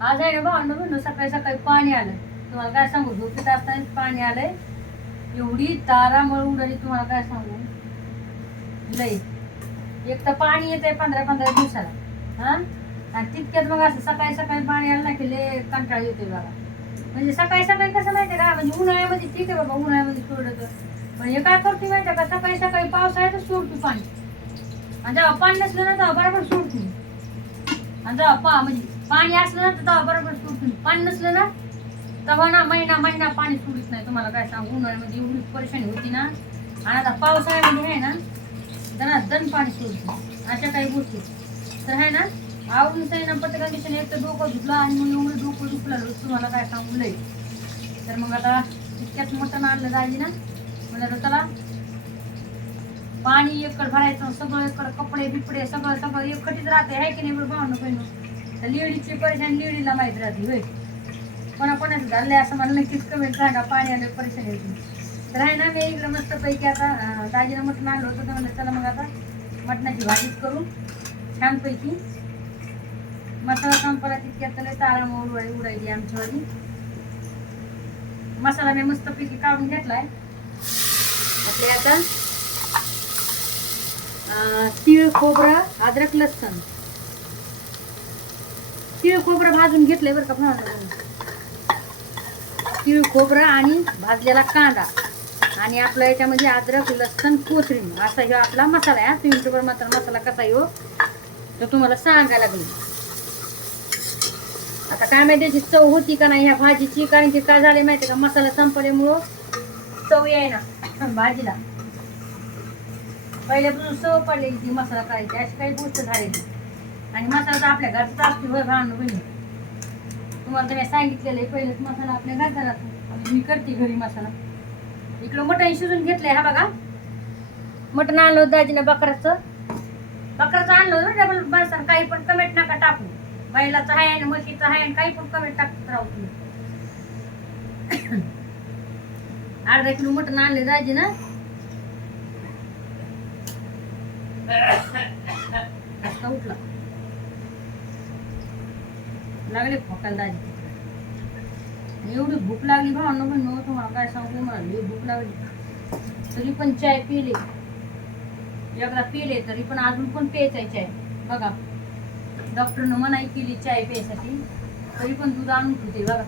आज आहे ना भावंड म्हणून सकाळी सकाळी पाणी आलं. तुम्हाला काय सांगू, झोपेत असतानाच पाणी आलंय. एवढी तारामळ उडाली तुम्हाला काय सांगू लई. एक तर पाणी येते 15-15 दिवसाला हा, आणि तितक्यात मग असं सकाळी सकाळी पाणी आलं ना की लय कंटाळा येतोय बघा. म्हणजे सकाळी सकाळी कसं माहितीये का, म्हणजे उन्हाळ्यामध्ये ठीक आहे बाबा, उन्हाळ्यामध्ये सोडतं. पण हे काय करते माहितीये का, सकाळी सकाळी पावसाळ्यातच सोडतो पाणी. आणि जेव्हा पाणी नसलं ना तेव्हा बरोबर सोडतो. आणि जेव्हा म्हणजे पाणी असलं ना तर तेव्हा बरोबर सोडतो. पाणी नसलं ना तेव्हा ना महिना पाणी सोडित नाही. तुम्हाला काय सांगू, उन्हाळ्यामध्ये एवढी परेशानी होती ना. आणि आता पावसाळ्यामध्ये आहे ना दन पाणी सोडतो. अशा काही गोष्टी तर आहे ना. आवडून आहे ना पटकन दिवसाने एक तर डोकं धुतलं आणि मग एवढं डोकं दुखलं तुम्हाला काय सांगू लय. तर मग आता इतक्यात मटण आणलं जायची ना, म्हणजे त्याला पाणी एकड भरायचं, सगळं एकड कपडे बिपडे सगळं सगळं एकटीच राहते आहे की नाही भावनं बहिणं. तर लेडीची परेशानी लेडीला माहीत राहते होय. कोणाकोणाचं झालंय असं मला नक्कीच कमेंट सांगा. पाणी आलं परेशानी होती तर आहे ना. मी इकडं मस्तपैकी आता दाजीला मटण आणलं होतं तर म्हणलं चला मग आता मटणाची भाजीच करू छानपैकी. मसाला संपला तितक्यात त्याला तारामळ उडायची आमच्यावाली. मसाला मी मस्तपैकी काढून घेतलाय. आपले आता तीळ खोबरं अद्रक लसण, तीळ खोबरं भाजून घेतलंय बरं का. तीळ खोबरं आणि भाजलेला कांदा आणि आपला याच्यामध्ये अद्रक लसण कोथिंबीर असा ह्यो आपला मसाला आहे. तुम्ही युट्यूबवर मात्र मसाला कसा येऊ तर तुम्हाला सांगायला लागेल. आता काय माहिती त्याची चव होती का नाही ह्या भाजीची, कारण की काय झाले माहिती का, मसाला संपल्यामुळं चव येईना भाजीला. पहिल्यापासून सव पडलेली ती मसाला करायची, अशी काही गोष्ट झालेली. आणि मसाला तर आपल्या घरचा असतो होय भावनं बहिणी. तुम्हाला तर मी सांगितलेलं आहे पहिलेच मसाला आपल्या घरचा राहतो आणि मी करते घरी मसाला. इकडं मटण शिजून घेतलंय हा बघा. मटण आणलं होतं दाजीनं बकराचं आणलं होतं डबल बस. काही पण कमेंट नका टाकू, बैलाचं आहे आणि म्हशीचं आहे आणि काही पण कमेंट टाकत राहू तुम्ही. अर्धा किलो मटण आणले दाजीनं. उठला लागले खोकायला दाजी. एवढी भूक लागली भावनं पण तुम्हाला काय सांगू, मला भूक लागली. तरी पण चाय पिले, एकदा पिले तरी पण अजून पण प्यायचा चाय बघा. डॉक्टरनं मनाई केली चाय प्यायसाठी तरी पण दूध आणून ठेवते बघा.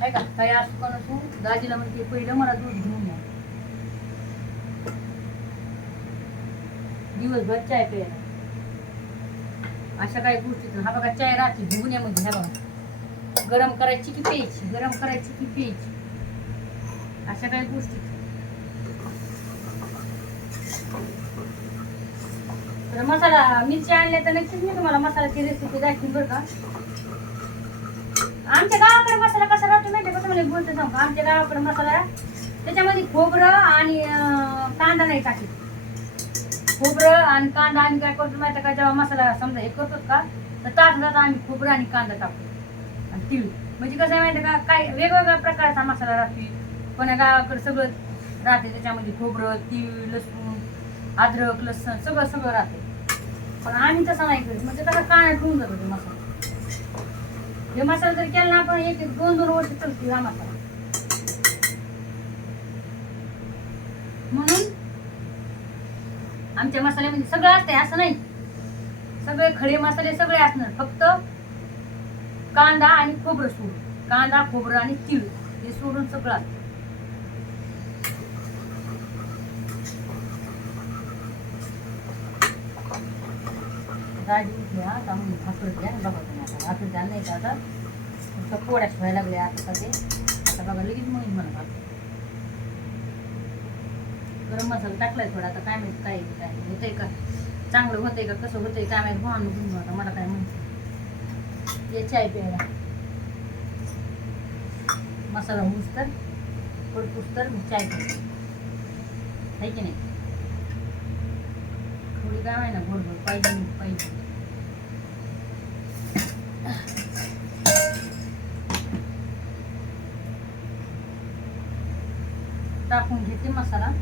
काय का काही असं पण असू दाजीला म्हणते पहिलं मला दूध घेऊन या. दिवसभर चाय प्यायला अशा काही गोष्टी. हा बघा चाय राहते धुण्यामध्ये. ह्या बघा गरम करायची की प्यायची, गरम करायची की प्यायची, अशा काही गोष्टी. तर मसाला मिरची आणल्या तर नक्कीच मी तुम्हाला मसाल्याची रेसिपी दाखवीन बरं का. आमच्या गावाकडे मसाला कसा राहतो माहिती का, तुम्हाला बोलते सांगू. आमच्या गावाकडे मसाला त्याच्यामध्ये खोबरं आणि कांदा नाही टाकत. खोबरं आणि कांदा आणि काय करतो माहिती का, जेव्हा मसाला समजा हे करतो का तर ताटात आम्ही खोबरं आणि कांदा टाकतो आणि तीळ. म्हणजे कसं माहिती का, काय वेगवेगळ्या प्रकारचा मसाला राहतो. पण गावाकडे सगळं राहते त्याच्यामध्ये खोबरं तीळ लसूण अद्रक लसण सगळं सगळं राहते. पण आम्ही तसं नाही करत, म्हणजे त्याला काळ्यात होऊन जातो ते मसाला. हे मसाला जर केला ना आपण 1-2 वर्ष चालतो हा मसाला. म्हणून आमच्या मसाल्यामध्ये सगळं असते असं नाही. सगळे खडे मसाले सगळे असणार, फक्त कांदा आणि खोबरं सोडून. कांदा खोबरं आणि तीळ हे सोडून सगळं असतं. दाजी उठली आता म्हणून भाकर द्या बघा. तुम्ही आता भाकर द्या नाही का, आता तुमच्या पोळ्या शिवायला लागले आता ते. आता बघा लगेच म्हणून मला भाकर. गरम मसाला टाकलाय थोडा. आता काय माहिती काय काय होतंय का, चांगलं होतंय का कसं होतंय काय माहिती. भावनं आता मला काय म्हणते ये चाय प्यायला. मसाला होऊस तर पडपूस तर चाय प्यायला आहे की नाही. थोडी काय आहे ना गोड गोड पाहिजे पाहिजे. टाकून घेते मसाला.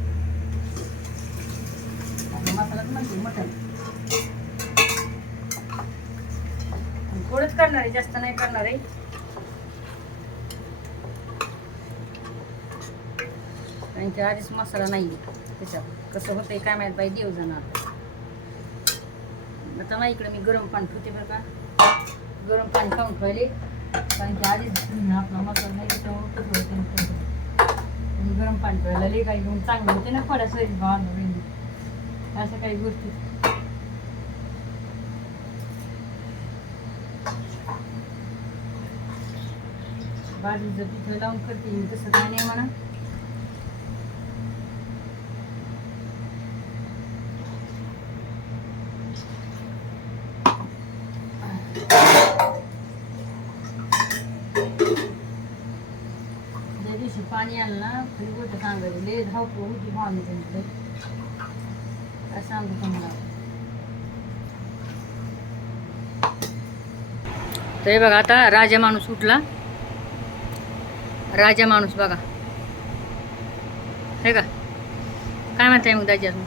मसाला म्हणते मटण थोडंच करणार आहे, जास्त नाही करणार आहे. त्यांच्या आधीच मसाला नाही त्याच्यात कसं होतंय काय माहित बाई, देव जाणार. आता नाही इकडे मी गरम पाणी ठेवते बरं का, गरम पाणी खाऊन ठेवले कारण की आधीच आपला मसाला नाही त्याच्यामुळे गरम पाणी ठेवायला लई काही घेऊन चांगलं होते ना फळा सरी भावना असं काही गोष्टी. भाजीचं पिठं लावून करते मी, तसं काय नाही म्हणा. ज्या दिवशी पाणी आलं ना तरी गोष्ट सांगायची लय धावपळ होती भावने त्यांची, काय सांगू तुम्हाला. तर बघा आता राजा माणूस उठला, राजा माणूस बघा हे का काय म्हणताय मग दाजी अजून.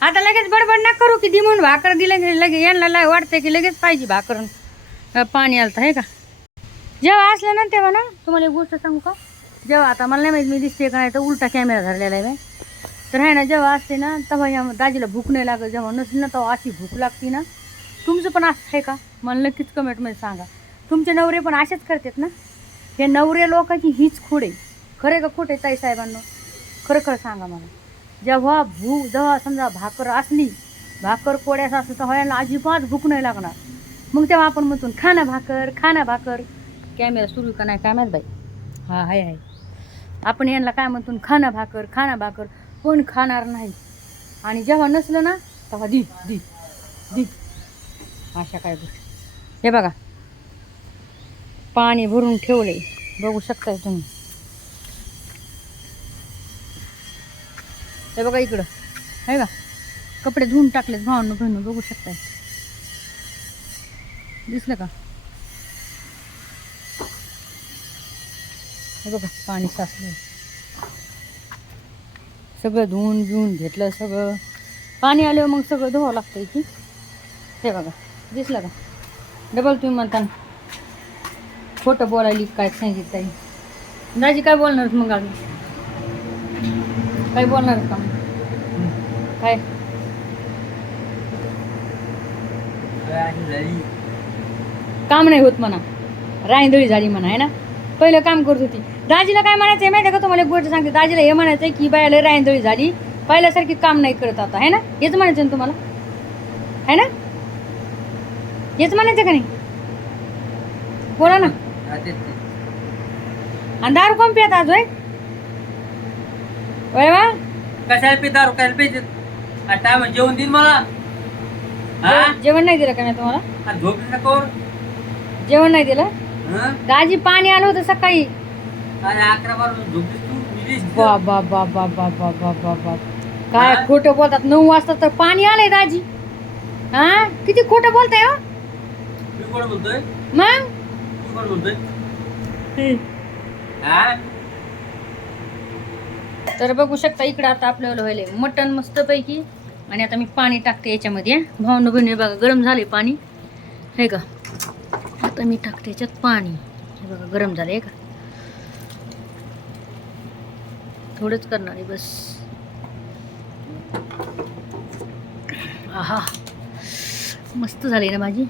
आता लगेच बडबड ना करू की दिमून भाकर दिलं की लगेच यांना वाटतं की लगेच पाहिजे भाकर पाणी आलं आहे का. जेव्हा असलं ना तेव्हा ना तुम्हाला एक गोष्ट सांगू का, जेव्हा आता मला नाही माहिती मी दिसते का नाही तर उलटा कॅमेरा धरलेला आहे तर आहे ना, जेव्हा असते ना तेव्हा या दाजीला भूक नाही लागत, जेव्हा नसली ना तेव्हा अशी भूक लागते ना. तुमचं पण असं आहे का मला नक्कीच कमेंटमध्ये सांगा. तुमचे नवरे पण असेच करतात ना. हे नवरे लोकांची हीच खोड आहे. खरे का खोटे ताई साहेबांनो, खरं खरं सांगा मला. जेव्हा समजा भाकर असली, भाकर पोळ्यास असलं तर ह्यांना अजिबात भूक नाही लागणार. मग तेव्हा आपण म्हणतो खाना भाकर खाना भाकर. कॅमेरा सुरू का नाही काय माहीत बाई, हा आहे आपण यांना काय म्हणतो खाना भाकर खाना भाकर, पण खाणार नाही. आणि जेव्हा नसलं ना तेव्हा दी दी दी अशा काय गोष्टी. हे बघा पाणी भरून ठेवले, बघू शकताय तुम्ही. हे बघा इकडं आहे का, कपडे धुवून टाकलेत भावांनो बहिणू, बघू शकताय. दिसलं का, हे बघा पाणी साचलं, सगळं धुवून घेऊन घेतलं. सगळं पाणी आल्यावर मग सगळं धुवावं लागतं की. हे बघा दिसलं का, डबल तुम्ही म्हणता खोटं बोलायली काय सांगितलं ताई. दाजी काय बोलणार मग अजून, काय बोलणार का काय. काम नाही होत म्हणा, राईंदळी झाली म्हणा आहे ना. पहिलं काम करत होती. दाजीला काय म्हणायचं आहे माहिती आहे का तुम्हाला एक गोष्ट सांगते, दाजीला हे म्हणायचं आहे की बायाला राईंदळी झाली, पहिल्यासारखी काम नाही करत आता आहे ना. हेच म्हणायचं ना तुम्हाला आहे ना, हेच म्हणायचं का नाही, बोला ना. आणि दारू कोण पित आज होय वा, कशाला पे दारू काय पाहिजे. टाइम जेवण दिन मला, जेवण नाही दिलं का नाही तुम्हाला, झोप नको जेवण नाही दिलं. दाजी पाणी आलं होतं सकाळी, 11 वाजून झोपलीस तू. बाबा बाबा बाबा बाबा बाबा काय खोटं बोलतात. 9 वाजता तर पाणी आलंय दाजी. हा किती खोटं बोलताय हो. मी कोण बोलतोय, मग तू कोण बोलतोय. तर बघू शकता इकडं आता आपल्याला व्हायलंय मटण मस्तपैकी. आणि आता मी पाणी टाकते याच्यामध्ये, भावनं बहिणी बघा गरम झाले पाणी हे का. आता मी टाकते याच्यात पाणी, हे बघा गरम झालं आहे का. थोडंच करणार आहे बस. आहा मस्त झाली ना भाजी.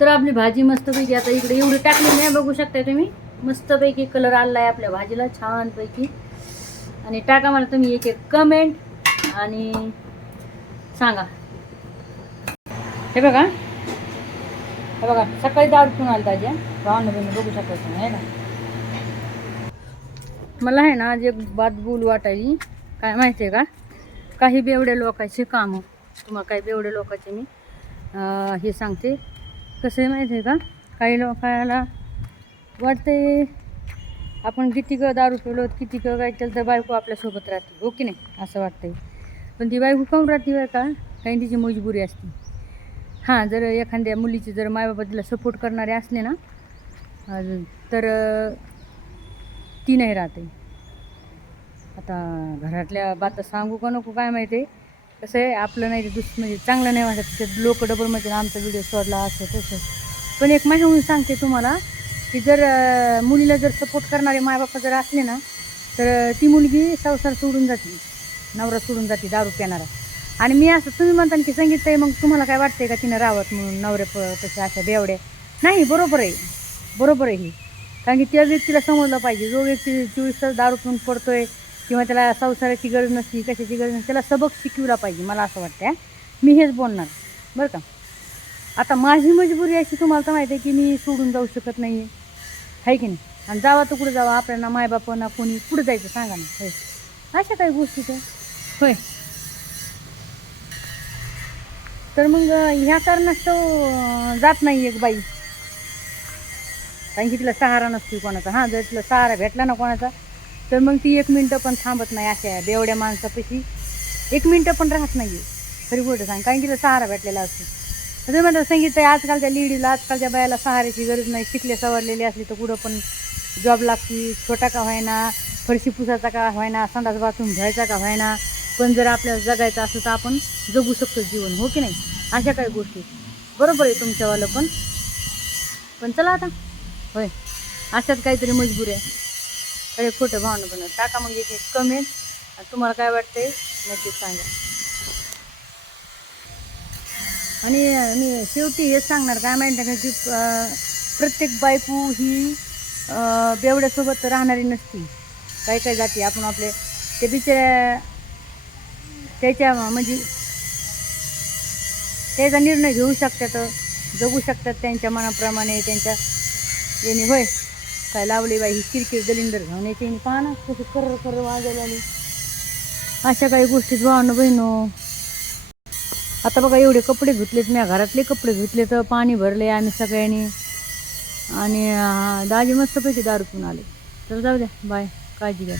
तर आपली भाजी मस्तपैकी आता इकडे एवढी टाकली नाही, बघू शकताय तुम्ही मस्तपैकी कलर आला आहे आपल्या भाजीला छानपैकी. आणि टाका मला तुम्ही एक एक कमेंट आणि सांगा. हे बघा हे बघा सकाळी दारू पिऊन आली ताजी भावना बघू शकता तुम्ही आहे ना. मला आहे ना आज एक बात बोलू वाटायली, काय माहिती आहे का, काही बेवड्या लोकांचे कामं तुम्हाला काही बेवड्या लोकांचे मी हे सांगते. कसं आहे माहिती आहे का, काही लोकांना वाटते आपण किती दारू पिलो किती काय केलं तर बायको आपल्यासोबत राहते हो की नाही असं वाटतंय. पण ती बायको काहून राहते बरं का, काही तिची मजबुरी असते. हां जर एखाद्या मुलीची जर मायबाबा तिला सपोर्ट करणारे असले ना तर ती नाही राहते. आता घरातल्या बाता सांगू का नको काय माहिती, कसं आहे आपलं नाही ते म्हणजे चांगलं नाही वाटत ते लोक डबल म्हणजे आमचा व्हिडिओ सोडला असं तसं. पण एक माहिती म्हणून सांगते तुम्हाला की जर मुलीला जर सपोर्ट करणारे मायबाप जर असले ना तर ती मुलगी संसार सोडून जाते, नवरा सोडून जाते दारू पिणारा. आणि मी असं तुम्ही म्हणता की संगीत आहे, मग तुम्हाला काय वाटतंय का तिनं राहत म्हणून नवऱ्या अशा बेवड्या? नाही, बरोबर आहे, बरोबर आहे ही. कारण की त्या व्यक्तीला समजलं पाहिजे, जो व्यक्ती 24 तास दारू पिऊन पडतोय किंवा त्याला संसाराची गरज नसती, कशाची गरज नसती, त्याला सबक शिकविला पाहिजे. मला असं वाटतं मी हेच बोलणार बरं का. आता माझी मजबुरी अशी तुम्हाला तर माहिती आहे की मी सोडून जाऊ शकत नाही आहे की नाही. आणि जावा तर कुठं जावा, आपल्याला मायबाप ना कोणी कुठं जायचं सांगा ना. होय, अशा काही गोष्टी तर होय. तर मग ह्या कारणास्तव जात नाही एक बाई, कारण की तिला सहारा नसतो कोणाचा. हां, जर तिला सहारा भेटला ना कोणाचा तर मग ती 1 मिनटं पण थांबत नाही. अशा बेवड्या माणसापाशी 1 मिनटं पण राहत नाही आहे, खरी गोष्ट सांग, कारण की तिला सहारा भेटलेला असतो. तुम्ही म्हणता संगीत आहे, आजकालच्या लेडीला आजकालच्या बायाला सहाऱ्याची गरज नाही. शिकले सवरलेले असले तर कुठं पण जॉब लागती, छोटा का व्हायना, फरशी पुसायचा का व्हायना, संडास बाथरूम धुवायचा का व्हायना, पण जर आपल्याला जगायचं असं तर आपण जगू शकतो जीवन, हो की नाही. अशा काही गोष्टी बरोबर आहे तुमच्यावालं. पण चला आता होय, अशात काहीतरी मजबूर आहे. काही खोटं भावना बनवत टाका मग एक कमेंट, तुम्हाला काय वाटतंय नक्कीच सांगा. आणि मी शेवटी हेच सांगणार काय माहिती का की प्रत्येक बायको ही बेवड्यासोबत राहणारी नसती. काही काही जाती आपण आपले ते बिचाऱ्या त्याच्या म्हणजे त्याचा निर्णय घेऊ शकतात, जगू शकतात त्यांच्या मनाप्रमाणे, त्यांच्या याने. होय, काय लावली बाई ही किरकिर दलिंदर घेऊन येते पहा ना कसं कर वाजायला आली. अशा काही गोष्टीत भावनं बहिणो. आता बघा एवढे कपडे धुतलेत, मी घरातले कपडे धुतले तर पाणी भरले आम्ही सगळ्यांनी. आणि दाजी मस्तपैकी दारू पिऊन आले. तर जाऊ द्या, बाय, काळजी घ्या.